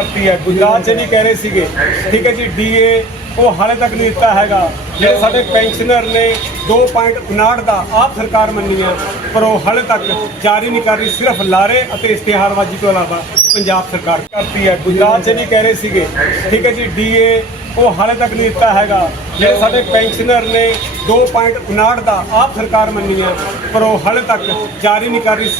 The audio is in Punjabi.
ਕਰਤੀ ਹੈ। ਗੁਜਰਾਤ 'ਚ ਵੀ ਕਹਿ ਰਹੇ ਸੀਗੇ। ਠੀਕ ਹੈ ਜੀ ਡੀਏ ਉਹ ਹਾਲੇ ਤੱਕ ਨਹੀਂ ਦਿੱਤਾ ਹੈਗਾ। ਜਿਹੜੇ ਸਾਡੇ ਪੈਨਸ਼ਨਰ ਨੇ 2.59 ਦਾ, ਆਪ ਸਰਕਾਰ ਮੰਨੀ ਹੈ, ਪਰ ਉਹ ਹਾਲੇ ਤੱਕ ਜਾਰੀ ਨਹੀਂ ਕਰ ਰਹੀ, ਸਿਰਫ ਲਾਰੇ ਅਤੇ ਇਸ਼ਤਿਹਾਰਬਾਜ਼ੀ ਤੋਂ ਇਲਾਵਾ ਪੰਜਾਬ ਸਰਕਾਰ ਕਰਤੀ ਹੈ। ਗੁਜਰਾਤ 'ਚ ਨਹੀਂ ਕਹਿ ਰਹੇ ਸੀਗੇ। ਠੀਕ ਹੈ ਜੀ ਡੀਏ ਉਹ ਹਾਲੇ ਤੱਕ ਨਹੀਂ ਦਿੱਤਾ ਹੈਗਾ। ਜਿਹੜੇ ਸਾਡੇ ਪੈਨਸ਼ਨਰ ਨੇ 2.59 ਦਾ, ਆਪ ਸਰਕਾਰ ਮੰਨੀ ਹੈ, ਪਰ ਉਹ ਹਾਲੇ ਤੱਕ ਜਾਰੀ ਨਹੀਂ ਕਰ ਰਹੀ।